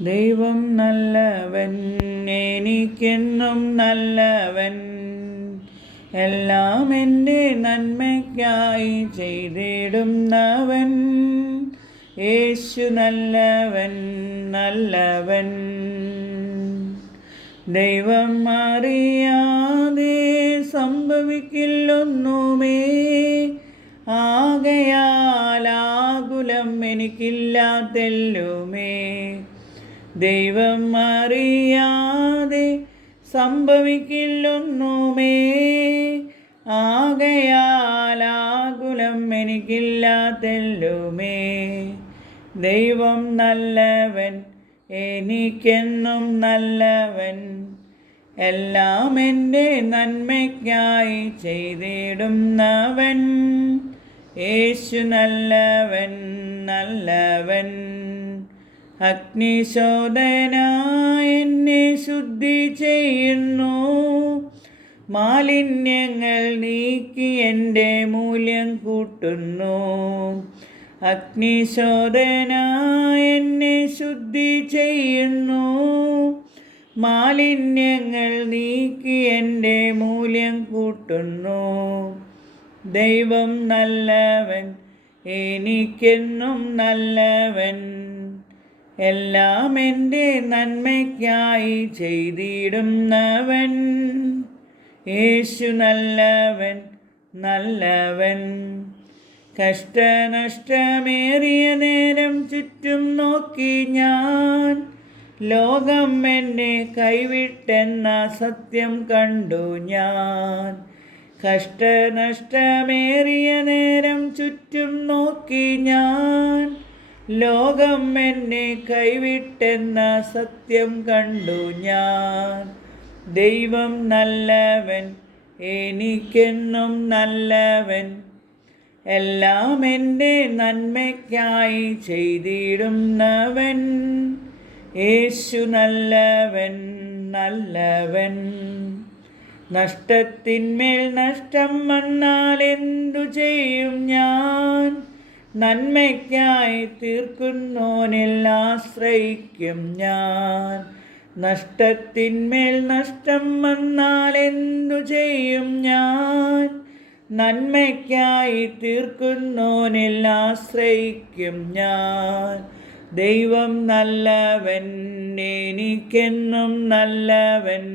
ദൈവം നല്ലവൻ, എനിക്കെന്നും നല്ലവൻ. എല്ലാം എൻ്റെ നന്മയ്ക്കായി ചെയ്തിടുന്നവൻ. യേശു നല്ലവൻ, നല്ലവൻ. ദൈവം അറിയാതെ സംഭവിക്കില്ലൊന്നുമേ. ആകയാൽ ആകുലം എനിക്കില്ലാത്തെല്ലുമേ. ദൈവം അറിയാതെ സംഭവിക്കില്ലൊന്നുമേ. ആകയാൽ ആകുലം എനിക്കില്ലാത്തെല്ലുമേ. ദൈവം നല്ലവൻ, എനിക്കെന്നും നല്ലവൻ. എല്ലാം എൻ്റെ നന്മയ്ക്കായി ചെയ്തിടുന്നവൻ. യേശു നല്ലവൻ, നല്ലവൻ. അഗ്നിശോധന എന്നെ ശുദ്ധി ചെയ്യുന്നു. മാലിന്യങ്ങൾ നീക്കി എൻ്റെ മൂല്യം കൂട്ടുന്നു. അഗ്നിശോധന എന്നെ ശുദ്ധി ചെയ്യുന്നു. മാലിന്യങ്ങൾ നീക്കി എൻ്റെ മൂല്യം കൂട്ടുന്നു. ദൈവം നല്ലവൻ, എനിക്കെന്നും നല്ലവൻ. എല്ലാം എൻ്റെ നന്മയ്ക്കായി ചെയ്തിടുന്നവൻ. യേശു നല്ലവൻ, നല്ലവൻ. കഷ്ടനഷ്ടമേറിയ നേരം ചുറ്റും നോക്കി ഞാൻ. ലോകം എന്നെ കൈവിട്ടെന്ന സത്യം കണ്ടു ഞാൻ. കഷ്ടനഷ്ടമേറിയ നേരം ചുറ്റും നോക്കി ഞാൻ. ലോകം എന്നെ കൈവിട്ടെന്ന സത്യം കണ്ടു ഞാൻ. ദൈവം നല്ലവൻ, എനിക്കെന്നും നല്ലവൻ. എല്ലാം എൻ്റെ നന്മയ്ക്കായി ചെയ്തിടുന്നവൻ. യേശു നല്ലവൻ, നല്ലവൻ. നഷ്ടത്തിന്മേൽ നഷ്ടം വന്നാൽ എന്തു ചെയ്യും ഞാൻ? നന്മയ്ക്കായി തീർക്കുന്നോനിൽ ആശ്രയിക്കും ഞാൻ. നഷ്ടത്തിന്മേൽ നഷ്ടം വന്നാൽ എന്തു ചെയ്യും ഞാൻ? നന്മയ്ക്കായി തീർക്കുന്നോനിൽ ആശ്രയിക്കും ഞാൻ. ദൈവം നല്ലവൻ, എനിക്കെന്നും നല്ലവൻ.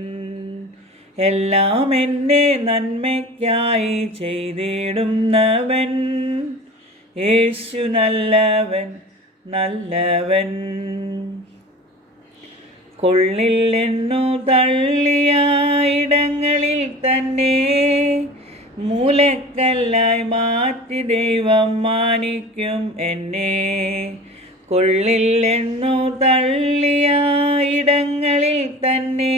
എല്ലാം എൻ്റെ നന്മയ്ക്കായി ചെയ്തിടുന്നവൻ. യേശു നല്ലവൻ, നല്ലവൻ. കൊള്ളില്ലെന്നു തള്ളിയ ഇടങ്ങളിൽ തന്നെ മൂലക്കല്ലായി മാറ്റി ദൈവം മാനിക്കും എന്നെ. കൊള്ളില്ലെന്നു തള്ളിയ ഇടങ്ങളിൽ തന്നെ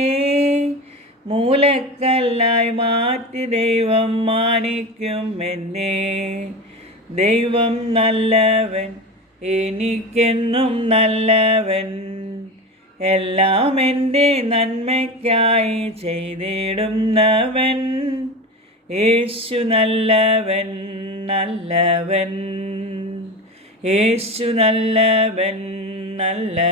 മൂലക്കല്ലായി മാറ്റി ദൈവം മാനിക്കും എന്നെ. ദൈവം നല്ലവൻ, എനിക്കെന്നും നല്ലവൻ. എല്ലാം എൻ്റെ നന്മയ്ക്കായി ചെയ്തിടുന്നവൻ. യേശു നല്ലവൻ, നല്ലവൻ. യേശു നല്ലവൻ, നല്ല